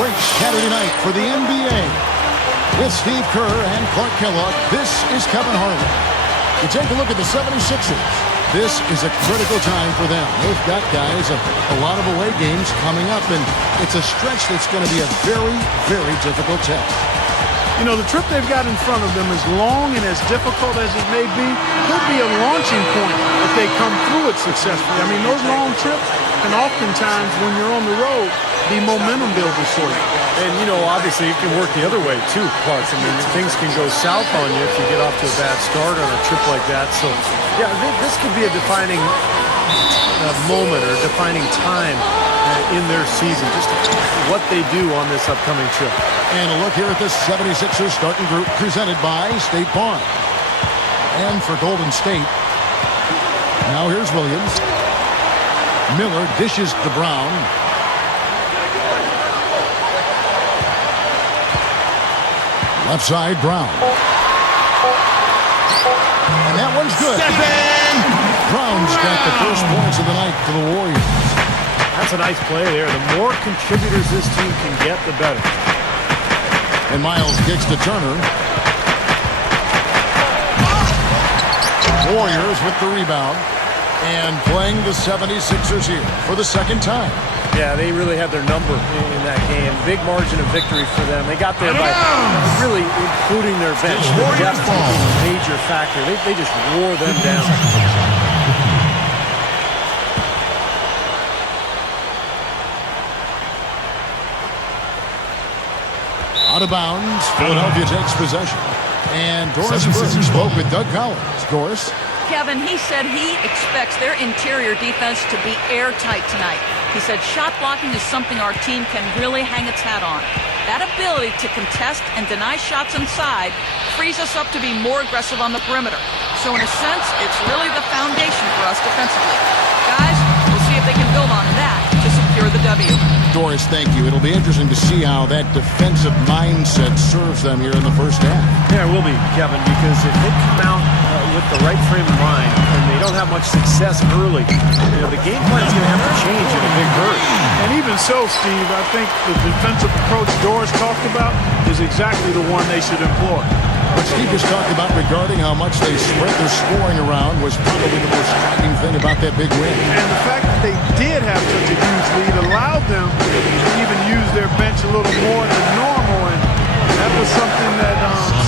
Great Saturday night for the NBA. With Steve Kerr and Clark Kellogg, this is Kevin Harlan. You take a look at the 76ers. This is a critical time for them. They've got guys, a lot of away games coming up, and it's a stretch that's going to be a very, very difficult test. You know, the trip they've got in front of them, as long and as difficult as it may be, could be a launching point if they come through it successfully. I mean, those long trips can oftentimes, when you're on the road, be momentum builders for you. And, you know, obviously it can work the other way, too, Clark. I mean, things can go south on you if you get off to a bad start on a trip like that. So, yeah, this could be a defining moment or defining time in their season, just what they do on this upcoming trip. And a look here at the 76ers starting group presented by State Farm. And for Golden State, now here's Williams. Miller dishes to Brown. Left side, Brown. And that one's good. Brown's got the first points of the night for the Warriors. That's a nice play there. The more contributors this team can get, the better. And Miles kicks to Turner. Warriors with the rebound. And playing the 76ers here for the second time. Yeah, they really had their number in that game. Big margin of victory for them. They got there by really including their bench. The depth was a major factor. They just wore them down. Out of bounds. Philadelphia takes possession. And Doris Burke spoke with Doug Collins. Doris? Kevin, he said he expects their interior defense to be airtight tonight. He said shot blocking is something our team can really hang its hat on. That ability to contest and deny shots inside frees us up to be more aggressive on the perimeter. So in a sense, it's really the foundation for us defensively. Guys, we'll see if they can build on that to secure the W. Doris, thank you. It'll be interesting to see how that defensive mindset serves them here in the first half. Yeah, it will be, Kevin, because if they come out with the right frame of mind and they don't have much success early, you know, the game plan is going to have to change in a big hurry. And even so, Steve, I think the defensive approach Doris talked about is exactly the one they should employ. What Steve just talked about regarding how much they spread their scoring around was probably the most striking thing about that big win. And the fact that they did have such a huge lead allowed them to even use their bench a little more than normal, and that was something that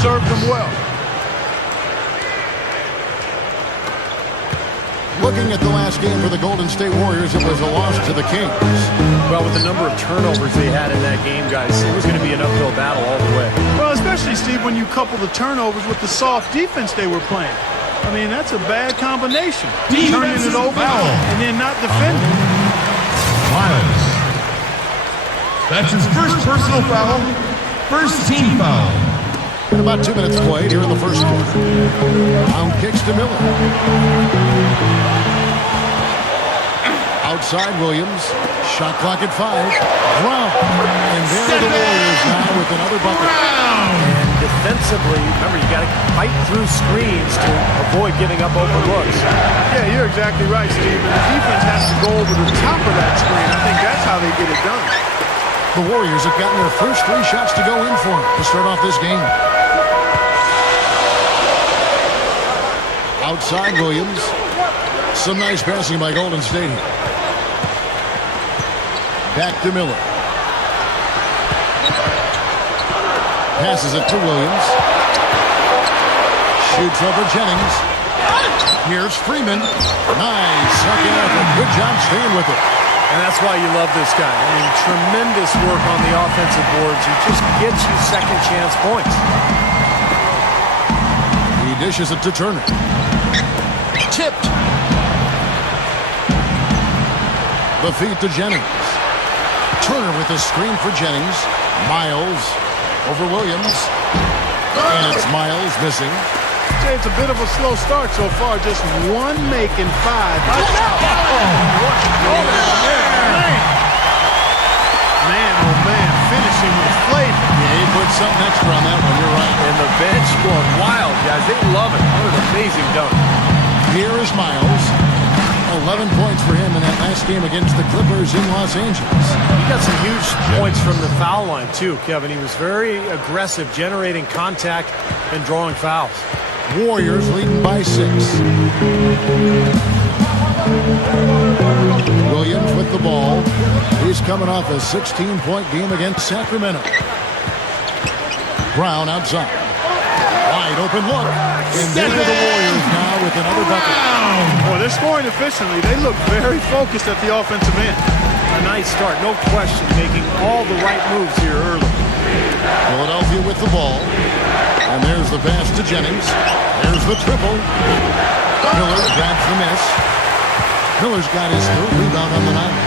served them well. Looking at the last game for the Golden State Warriors, it was a loss to the Kings. Well, with the number of turnovers they had in that game, guys, it was going to be an uphill battle all the way. Well, especially, Steve, when you couple the turnovers with the soft defense they were playing. I mean, that's a bad combination. Turning it over and then not defending. Miles. That's his first personal foul, first team foul. And about 2 minutes played here in the first quarter. Brown kicks to Miller. Outside Williams. Shot clock at 5. Brown. And there are the Warriors now with another bucket. And defensively, remember, you got to fight through screens to avoid giving up open looks. Yeah, you're exactly right, Steve. And the defense has to go over the top of that screen. I think that's how they get it done. The Warriors have gotten their first 3 shots to go in for them to start off this game. Outside Williams. Some nice passing by Golden State. Back to Miller. Passes it to Williams. Shoots over Jennings. Here's Freeman. Nice second effort. Good job staying with it. And that's why you love this guy. I mean, tremendous work on the offensive boards. He just gets you second chance points. He dishes it to Turner. Tipped. The feed to Jennings. Turner with a screen for Jennings. Miles over Williams. And it's Miles missing. Say it's a bit of a slow start so far. Just one make in 5. Man, oh man, finishing with flavor. Yeah, he put something extra on that one. You're right. And the bench going wild, guys. They love it. What an amazing dunk. Here is Miles. 11 points for him in that last game against the Clippers in Los Angeles. He got some huge points from the foul line, too, Kevin. He was very aggressive, generating contact and drawing fouls. Warriors leading by 6. Williams with the ball. He's coming off a 16-point game against Sacramento. Brown outside. Wide open look. And there are the Warriors now with another bucket. Well, they're scoring efficiently. They look very focused at the offensive end. A nice start, no question, making all the right moves here early. Philadelphia with the ball. And there's the pass to Jennings. There's the triple. Miller grabs the miss. Miller's got his third rebound on the night.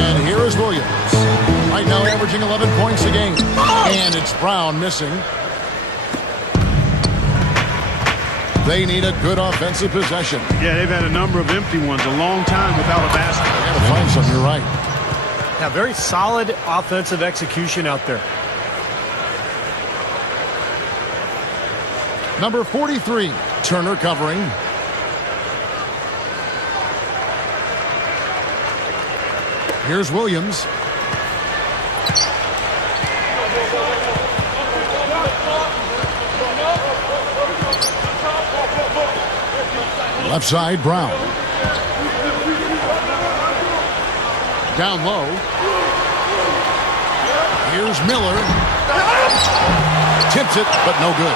And here is Williams. Right now averaging 11 points a game. And it's Brown missing. They need a good offensive possession. Yeah, they've had a number of empty ones, a long time without a basket. They got to find some, you're right. Yeah, very solid offensive execution out there. Number 43, Turner covering. Here's Williams. Left side, Brown. Down low. Here's Miller. Tips it, but no good.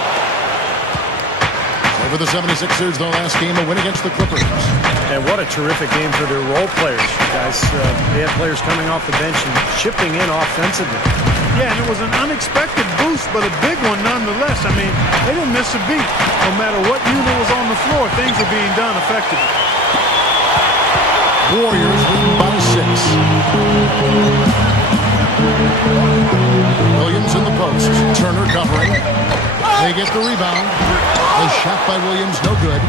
Over the 76ers, their last game, a win against the Clippers. And what a terrific game for their role players, guys. They had players coming off the bench and chipping in offensively. Yeah, and it was an unexpected boost, but a big one nonetheless. I mean, they didn't miss a beat. No matter what unit was on the floor, things were being done effectively. Warriors leading by 6. Williams in the post. Turner covering. They get the rebound. The shot by Williams, no good.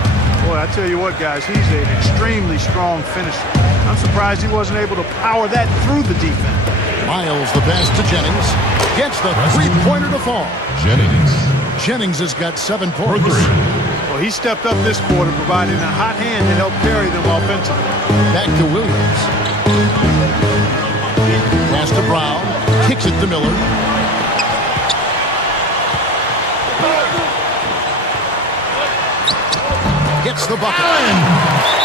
Boy, I tell you what, guys, he's an extremely strong finisher. I'm surprised he wasn't able to power that through the defense. Miles, the pass to Jennings. Gets the three-pointer to fall. Jennings has got 7 points. Well, he stepped up this quarter, providing a hot hand to help carry them offensively. Back to Williams. Pass to Brown. Kicks it to Miller. Gets the bucket.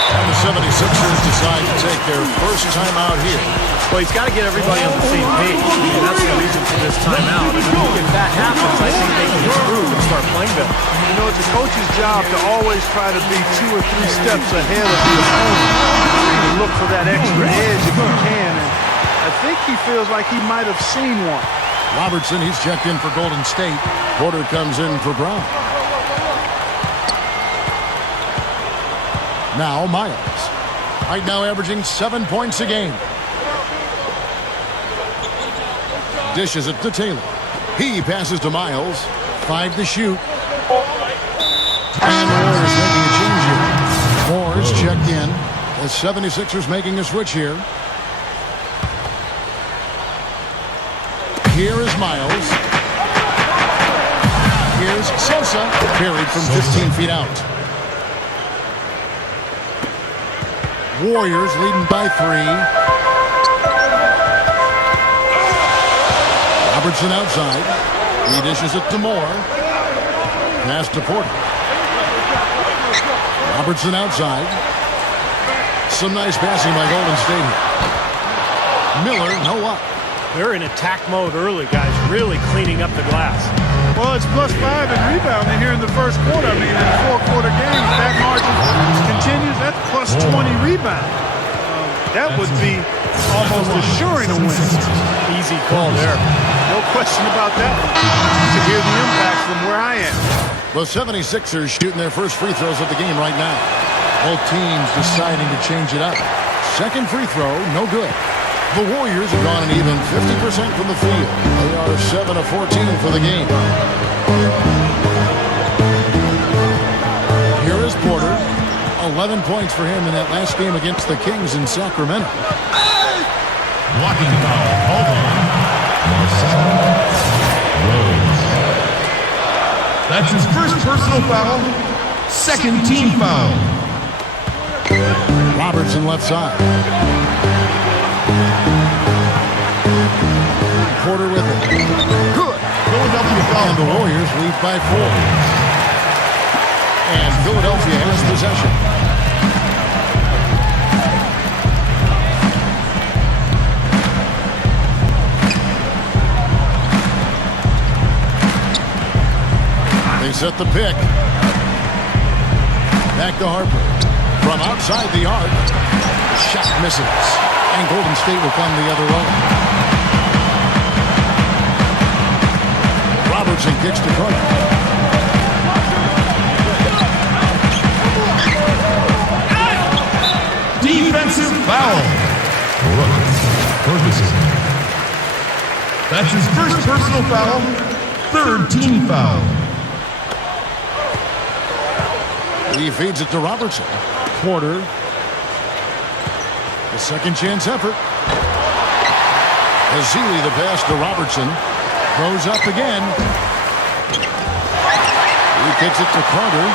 And the 76ers decide to take their first time out here. Well, he's got to get everybody on the same page. I mean, that's the reason for this timeout. If that happens, I think they can improve and start playing better. You know, it's a coach's job to always try to be 2 or 3 steps ahead of the opponent. And look for that extra edge if you can. And I think he feels like he might have seen one. Robertson, he's checked in for Golden State. Porter comes in for Brown. Now Miles. Right now averaging 7 points a game. Dishes it to Taylor. He passes to Miles. 5 to shoot. And Moore's making a change here. Moore's checked in. The 76ers making a switch here. Here is Miles. Here's Sosa. Buried from 15 feet out. Warriors leading by 3. Robertson outside. He dishes it to Moore. Pass to Porter. Robertson outside. Some nice passing by Golden State here. Miller, no up. They're in attack mode early, guys, really cleaning up the glass. Well, it's +5 in rebounding here in the first quarter. I mean, in a 4-quarter game, if that margin continues, that's +20 rebound. That would be almost assuring a win. Easy call there. No question about that one. To hear the impact from where I am. The 76ers shooting their first free throws of the game right now. Both teams deciding to change it up. Second free throw, no good. The Warriors have gone an even 50% from the field. They are 7 of 14 for the game. Here is Porter. 11 points for him in that last game against the Kings in Sacramento. Blocking foul. Hold on. Marcel Rose. That's his first personal foul. Second team foul. Robertson left side. Porter with it. Good. Philadelphia foul. And the Warriors lead by 4. And Philadelphia has possession. They set the pick. Back to Harper. From outside the arc. Shot misses. And Golden State will come the other way. Robertson kicks to Carter. Defensive foul. Ferguson. That's his first personal foul. Third team foul. He feeds it to Robertson. Porter. A second chance effort. Ezeli the pass to Robertson. Goes up again. He kicks it to Carter.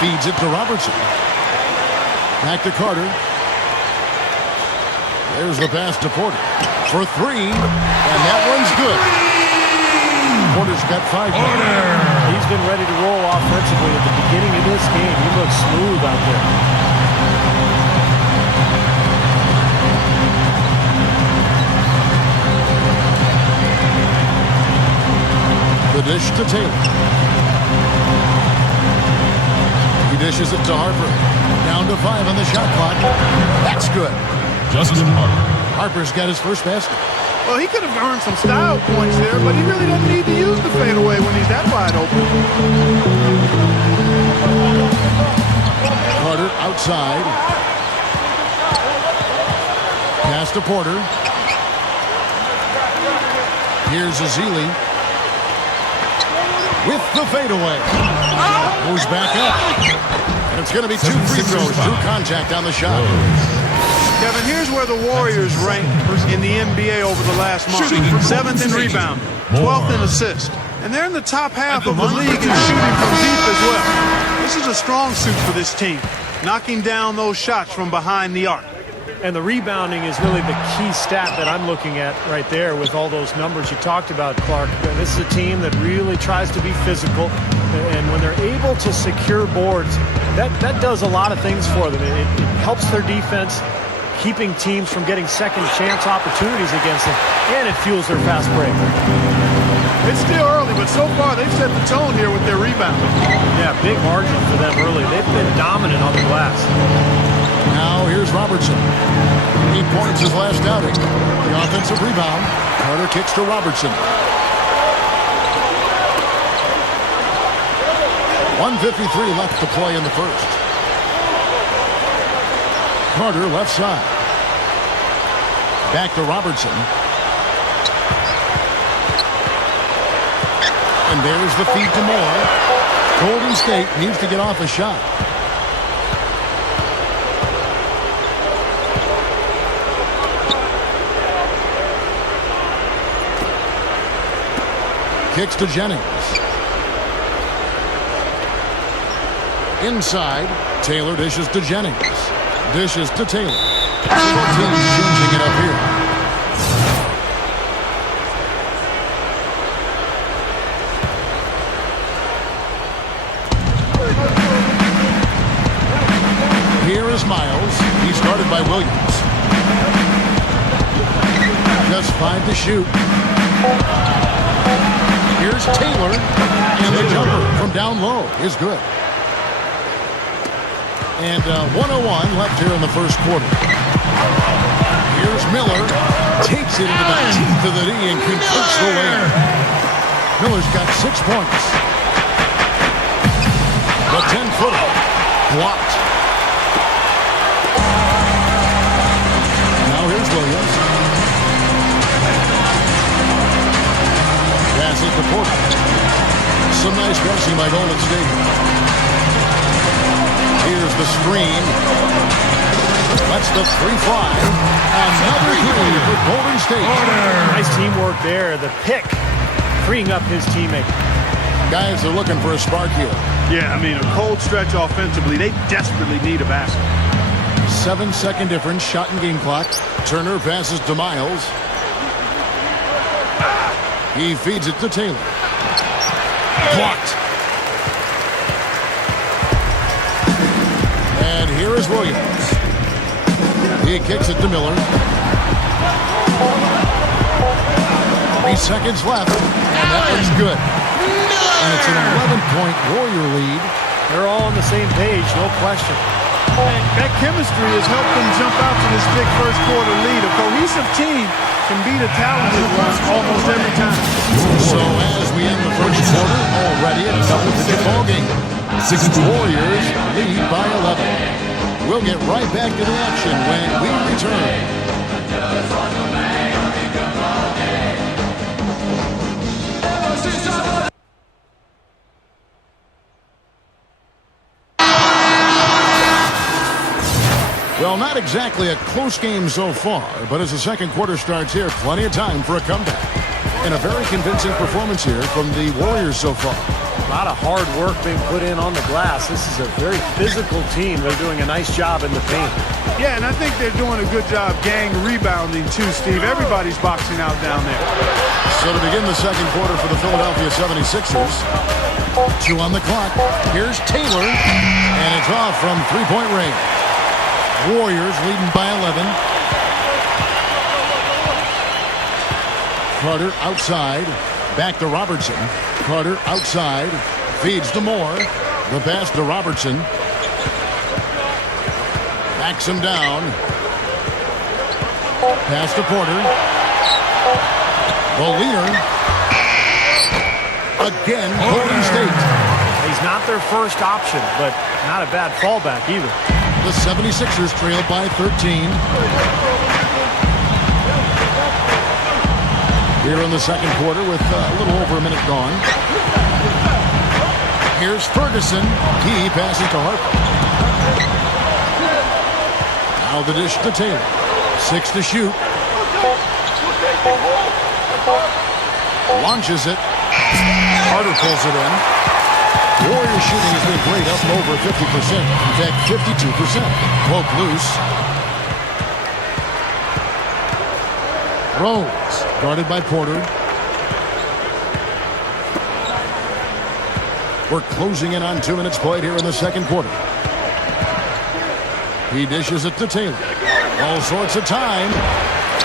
Feeds it to Robertson. Back to Carter. There's the pass to Porter. For 3. And that one's good. Porter's got 5. He's been ready to roll offensively at the beginning of this game. He looks smooth out there. The dish to Taylor. He dishes it to Harper. Down to 5 on the shot clock. That's good. Justin Harper. Harper's got his first basket. Well, he could have earned some style points there, but he really doesn't need to use the fadeaway when he's that wide open. Carter outside. Pass to Porter. Here's Ezeli. With the fadeaway. Goes back up. And it's going to be 2 free throws. True contact on the shot. Kevin, here's where the Warriors rank in the NBA over the last month. 7th in rebound, 12th in assist. And they're in the top half of the league in shooting from deep as well. This is a strong suit for this team, knocking down those shots from behind the arc. And the rebounding is really the key stat that I'm looking at right there with all those numbers you talked about, Clark. This is a team that really tries to be physical, and when they're able to secure boards, that does a lot of things for them. It helps their defense, keeping teams from getting second chance opportunities against them, and it fuels their fast break. It's still early, but so far they've set the tone here with their rebounding. Yeah, big margin for them early. They've been dominant on the glass. Now here's Robertson. 8 points his last outing. The offensive rebound. Carter kicks to Robertson. 1:53 left to play in the first. Carter left side. Back to Robertson. And there's the feed to Moore. Golden State needs to get off a shot. Kicks to Jennings. Inside, Taylor dishes to Jennings. Dishes to Taylor. Both teams changing it up here. Here is Miles. He's guarded by Williams. Just 5 to shoot. Here's Taylor, and the jumper from down low is good. And 1:01 left here in the first quarter. Here's Miller, takes it into the teeth of the knee and converts the layup. Miller's got 6 points. The 10-footer blocked. Now here's Williams. Passes to Porter. Some nice passing by Golden State. Here's the screen. That's the 3 fly. Another three for Golden State. Nice teamwork there. The pick freeing up his teammate. Guys are looking for a spark here. Yeah, I mean, a cold stretch offensively. They desperately need a basket. 7-second difference, shot and game clock. Turner passes to Miles. He feeds it to Taylor. Blocked. And here is Williams. He kicks it to Miller. 3 seconds left, and that one's good. And it's an 11-point Warrior lead. They're all on the same page, no question. That chemistry has helped them jump out to this big first quarter lead. A cohesive team can beat a talented one almost every time. So as we end the first quarter, already a double-digit ball game. Warriors lead by 11. We'll get right back to the action when we return. Well, not exactly a close game so far, but as the second quarter starts here, plenty of time for a comeback. And a very convincing performance here from the Warriors so far. A lot of hard work being put in on the glass. This is a very physical team. They're doing a nice job in the paint. Yeah, and I think they're doing a good job gang rebounding too, Steve. Everybody's boxing out down there. So to begin the second quarter for the Philadelphia 76ers, 2 on the clock. Here's Taylor, and it's off from three-point range. Warriors leading by 11. Carter outside. Back to Robertson. Carter outside. Feeds to Moore. The pass to Robertson. Backs him down. Pass to Porter. The leader. Again, Golden State. He's not their first option, but not a bad fallback either. The 76ers trail by 13. Here in the second quarter with a little over a minute gone. Here's Ferguson. He passes to Harper. Now the dish to Taylor. 6 to shoot. Launches it. Carter pulls it in. Warriors shooting has been great, up over 50%. In fact, 52%. Cloak loose. Rose, guarded by Porter. We're closing in on 2 minutes played here in the second quarter. He dishes it to Taylor. All sorts of time.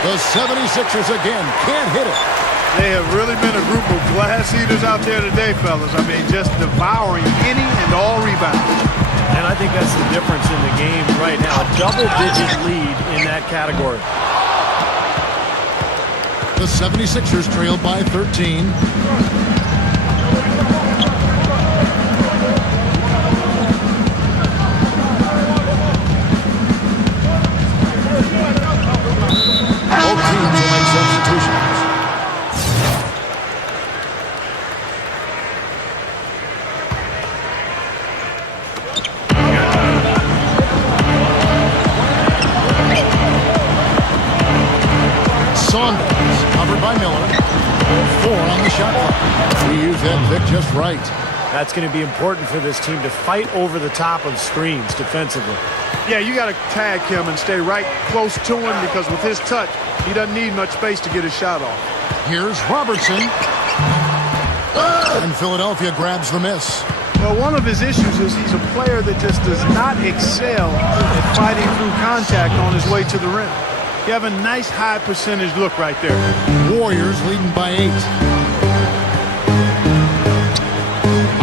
The 76ers again can't hit it. They have really been a group of glass eaters out there today, fellas. I mean, just devouring any and all rebounds. And I think that's the difference in the game right now. A double-digit lead in that category. The 76ers trail by 13. Both teams will make substitutions. Saunders, covered by Miller. 4 on the shot clock. He used that pick just right. That's going to be important for this team to fight over the top of screens defensively. Yeah, you got to tag him and stay right close to him because with his touch, he doesn't need much space to get his shot off. Here's Robertson. And Philadelphia grabs the miss. Well, one of his issues is he's a player that just does not excel at fighting through contact on his way to the rim. You have a nice high percentage look right there. Warriors leading by 8.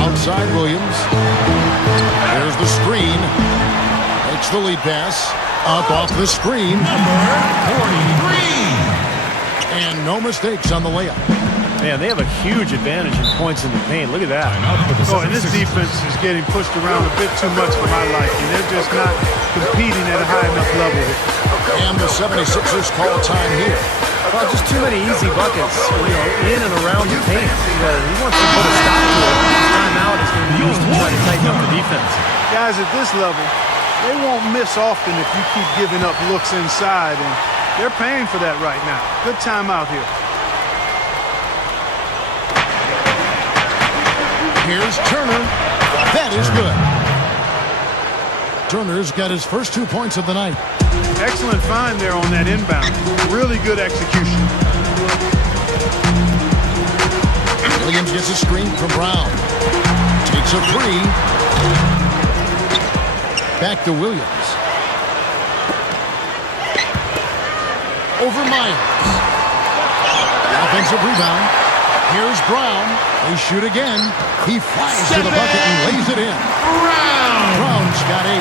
Outside Williams. There's the screen. Makes the lead pass. Up off the screen. Number 43. And no mistakes on the layup. Man, they have a huge advantage in points in the paint. Look at that. Oh, and this defense is getting pushed around a bit too much for my liking. They're just not competing at a high enough level. And the 76ers call time here. Well, just too many easy buckets, in and around the paint. He wants to put a stop to it. This timeout is going to be used to try to tighten up the defense. Guys, at this level, they won't miss often if you keep giving up looks inside, and they're paying for that right now. Good timeout here. Here's Turner. That is good. Turner's got his first 2 points of the night. Excellent find there on that inbound. Really good execution. Williams gets a screen from Brown. Takes a three. Back to Williams. Over Myers. Offensive rebound. Here's Brown. They shoot again. He flies to the bucket and lays it in. Brown's got 8.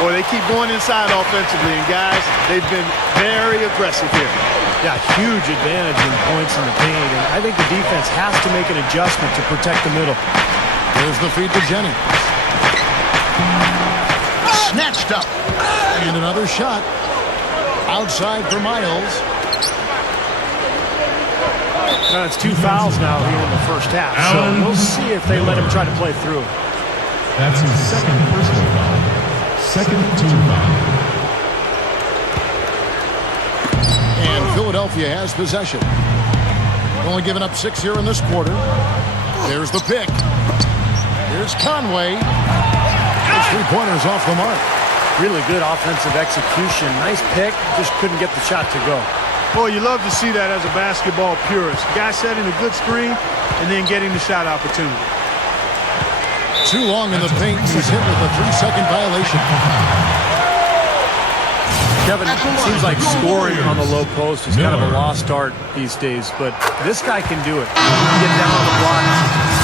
Boy, they keep going inside offensively, and guys, they've been very aggressive here. Yeah, huge advantage in points in the paint, and I think the defense has to make an adjustment to protect the middle. There's the feed to Jennings. Snatched up. And another shot. Outside for Miles. It's 2 fouls now here in the first half, so we'll see if they let him try to play through. That's his second personal foul. Second team foul. And Philadelphia has possession. Only giving up 6 here in this quarter. There's the pick. Here's Conway. Those 3-pointers off the mark. Really good offensive execution. Nice pick, just couldn't get the shot to go. Boy, you love to see that as a basketball purist. Guy setting a good screen and then getting the shot opportunity. Too long in the paint. He's hit with a 3-second violation. Kevin, it seems like scoring on the low post is kind of a lost art these days, but this guy can do it. He can get down on the block,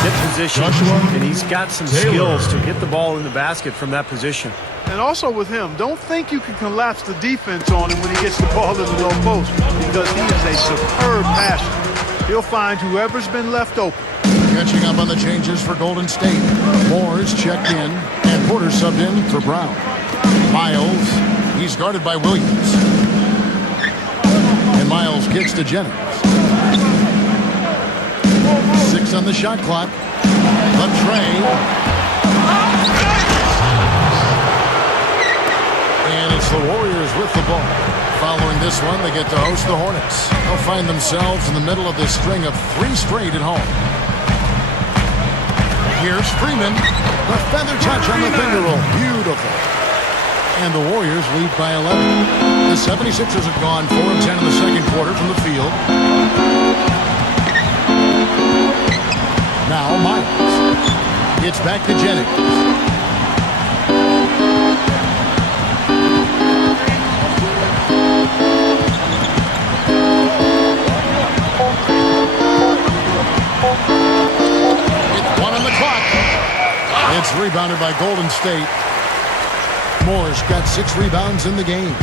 get position, and he's got some skills to get the ball in the basket from that position. And also with him, don't think you can collapse the defense on him when he gets the ball in the low post, because he is a superb passer. He'll find whoever's been left open. Catching up on the changes for Golden State. Moore's checked in, and Porter subbed in for Brown. Miles, he's guarded by Williams. And Miles kicks to Jennings. 6 on the shot clock. Latrey. And it's the Warriors with the ball. Following this one, they get to host the Hornets. They'll find themselves in the middle of this string of 3 straight at home. Here's Freeman. The feather touch on the finger roll. Beautiful. And the Warriors lead by 11. The 76ers have gone 4 of 10 in the second quarter from the field. Now Myers. It's back to Jennings. It's rebounded by Golden State. Moore's got 6 rebounds in the game.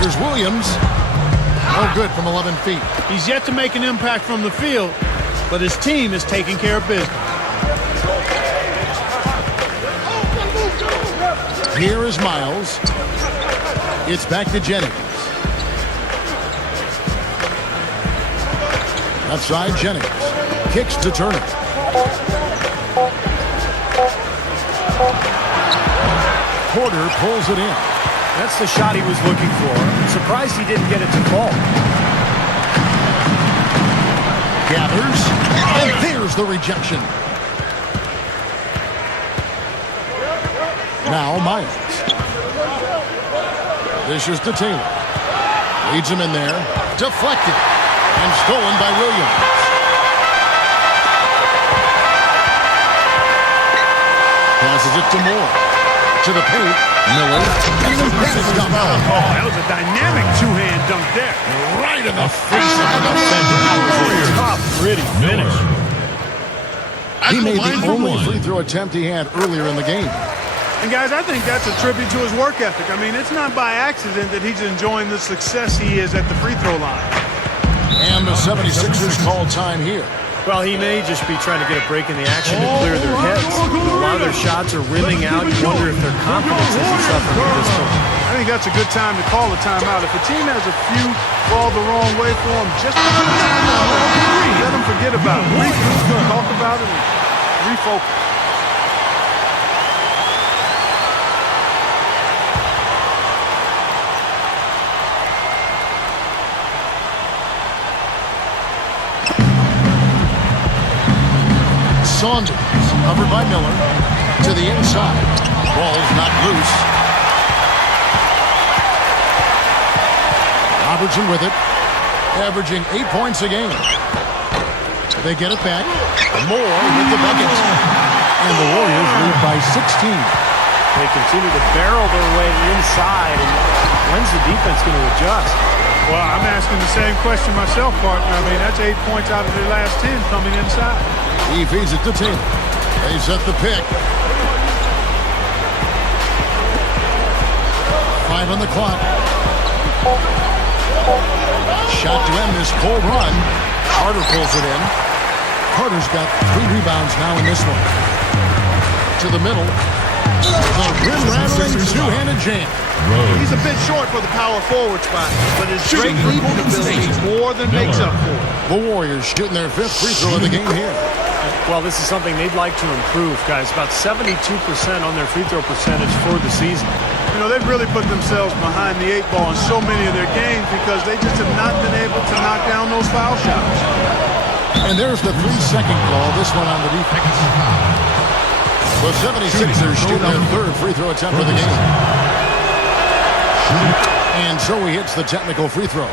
Here's Williams. No good from 11 feet. He's yet to make an impact from the field, but his team is taking care of business. Here is Miles. It's back to Jennings. Outside Jennings. Kicks to Turner. Porter pulls it in. That's the shot he was looking for. I'm surprised he didn't get it to fall. Gathers. And there's the rejection. Now Myers. This is to Taylor. Leads him in there. Deflected. And stolen by Williams. Passes it to Moore. To the paint. Miller. Even Pettis dunk. That was a dynamic two-hand dunk there. Right in the face of the defender. Top, pretty finish. He made the only free throw attempt he had earlier in the game. And guys, I think that's a tribute to his work ethic. I mean, it's not by accident that he's enjoying the success he is at the free throw line. And the 76ers call time here. Well, he may just be trying to get a break in the action to clear their heads. A lot of their shots are rimming out. You wonder if their confidence isn't suffering at this point. I think that's a good time to call a timeout. If a team has a few fall the wrong way for them, just let them forget about it. Talk about it and refocus. Covered by Miller. To the inside. Ball's not loose. Robertson with it. Averaging 8 points a game. They get it back. Moore with the bucket. And the Warriors lead by 16. They continue to barrel their way inside. And when's the defense going to adjust? Well, I'm asking the same question myself, partner. I mean, that's 8 points out of their last 10 coming inside. He feeds it to Taylor. They set the pick. 5 on the clock. Shot to end this cold run. Carter pulls it in. Carter's got 3 rebounds now in this one. To the middle. The rim-rattling two-handed jam. He's a bit short for the power forward spot, but his great leaping ability more than makes up for it. The Warriors shooting their 5th free throw of the game here. Well, this is something they'd like to improve, guys. About 72% on their free throw percentage for the season. You know, they've really put themselves behind the 8 ball in so many of their games because they just have not been able to knock down those foul shots. And there's the 3-second call, this one on the defense. The 76ers shooting their 3rd free throw attempt of the game. And so he hits the technical free throw.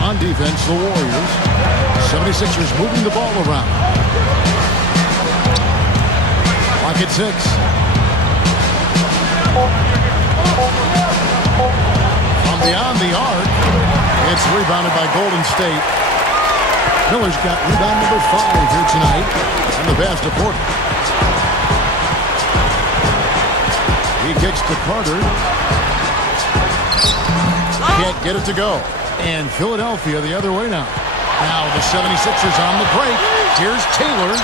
On defense, the Warriors. 76ers moving the ball around. Clock at 6. From beyond the arc, it's rebounded by Golden State. Miller's got rebound number 5 here tonight. And the pass to Porter. He kicks to Carter. Can't get it to go. And Philadelphia the other way now. Now the 76ers on the break. Here's Taylor.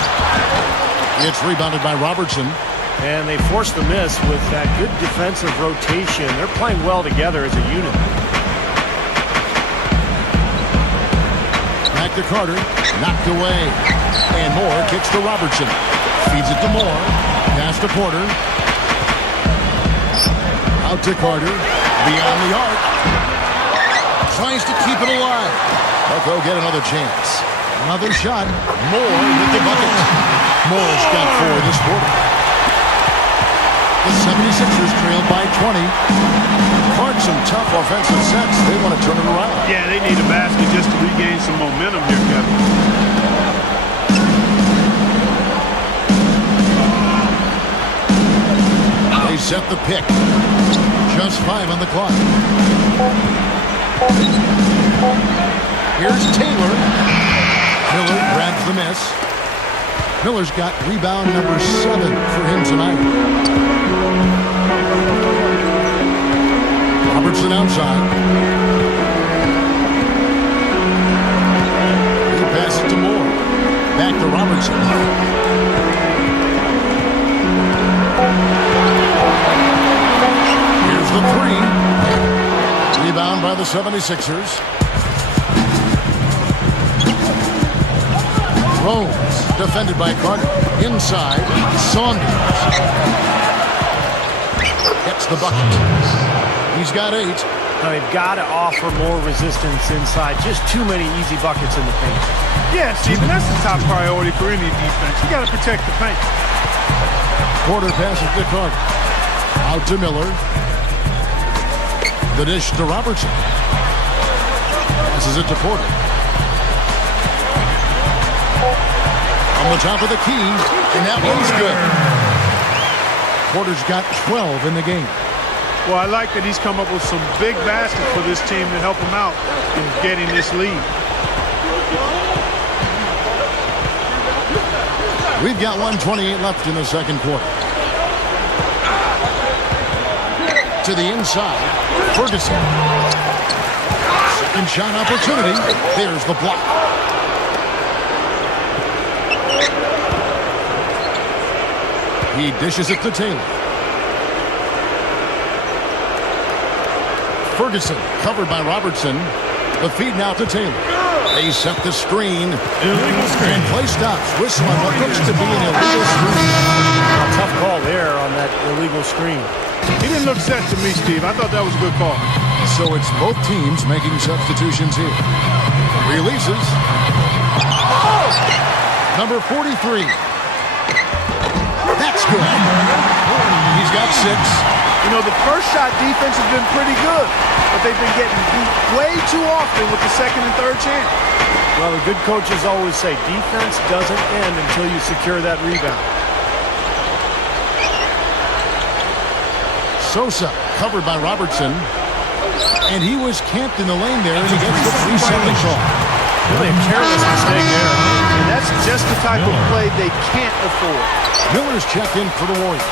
It's rebounded by Robertson. And they forced the miss with that good defensive rotation. They're playing well together as a unit. Back to Carter. Knocked away. And Moore kicks to Robertson. Feeds it to Moore. Pass to Porter. Out to Carter. Beyond the arc. Tries to keep it alive. But they'll get another chance. Another shot. Moore with the bucket. Moore's got 4 this quarter. The 76ers trail by 20. Clark, some tough offensive sets. They want to turn it around. Yeah, they need a basket just to regain some momentum here, Kevin. They set the pick. Just 5 on the clock. Here's Taylor. Miller grabs the miss. Miller's got rebound number 7 for him tonight. Robertson outside. He passes it to Moore. Back to Robertson. Here's the 3. Rebound by the 76ers. Rose, defended by Carter. Inside, Saunders. Gets the bucket. He's got 8. Now they've got to offer more resistance inside. Just too many easy buckets in the paint. Yeah, Stephen, that's the top priority for any defense. You got to protect the paint. Porter passes to Carter. Out to Miller. The dish to Robertson. Passes it to Porter. On the top of the key, and that one's good. Porter's got 12 in the game. Well, I like that he's come up with some big baskets for this team to help him out in getting this lead. We've got 1:28 left in the second quarter. To the inside, Ferguson. Second shot opportunity. There's the block. He dishes it to Taylor. Ferguson covered by Robertson. The feed now to Taylor. They set the screen. Illegal screen. And play stops. Whistle on what looks to be an illegal screen. Tough call there on that illegal screen. He didn't look set to me, Steve. I thought that was a good call. So it's both teams making substitutions here. Releases. Number 43. That's good. He's got 6. You know, the first shot defense has been pretty good, but they've been getting beat way too often with the second and third chance. Well, the good coaches always say defense doesn't end until you secure that rebound. Sosa covered by Robertson. And he was camped in the lane there, and he gets the 3-second call. Really a careless mistake there. And that's just the type of play they can't afford. Miller's checked in for the Warriors.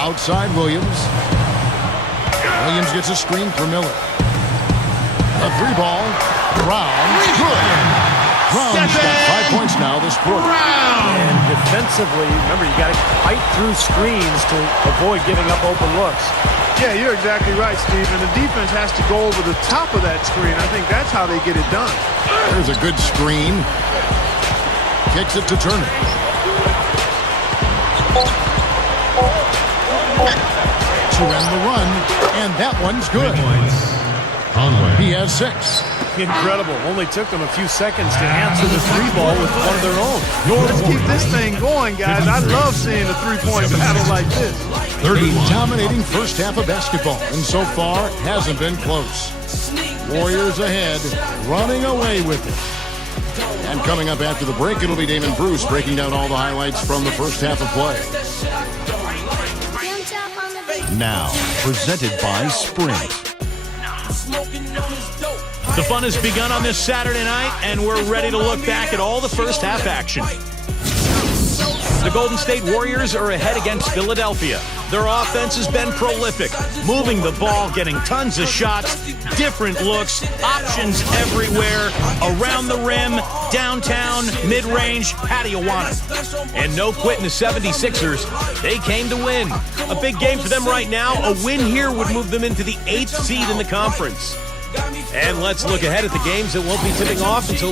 Outside Williams. Williams gets a screen for Miller. A 3-ball. Brown. Good. Brown's got 5 points now this quarter. And defensively, remember, you got to fight through screens to avoid giving up open looks. Yeah, you're exactly right, Steve. And the defense has to go over the top of that screen. I think that's how they get it done. There's a good screen. Kicks it to Turner. To end the run, and that one's good. He has 6. Incredible. Only took them a few seconds to answer the 3-ball with one of their own. Let's keep this thing going, guys. I love seeing a three-point battle like this. A dominating first half of basketball, and so far hasn't been close. Warriors ahead, running away with it. And coming up after the break, it'll be Damon Bruce breaking down all the highlights from the first half of play. Now, presented by Sprint. The fun has begun on this Saturday night, and we're ready to look back at all the first half action. The Golden State Warriors are ahead against Philadelphia. Their offense has been prolific, moving the ball, getting tons of shots, different looks, options everywhere, around the rim, downtown, mid-range, Patiawana. And no quitting the 76ers. They came to win. A big game for them right now. A win here would move them into the 8th seed in the conference. And let's look ahead at the games that won't be tipping off until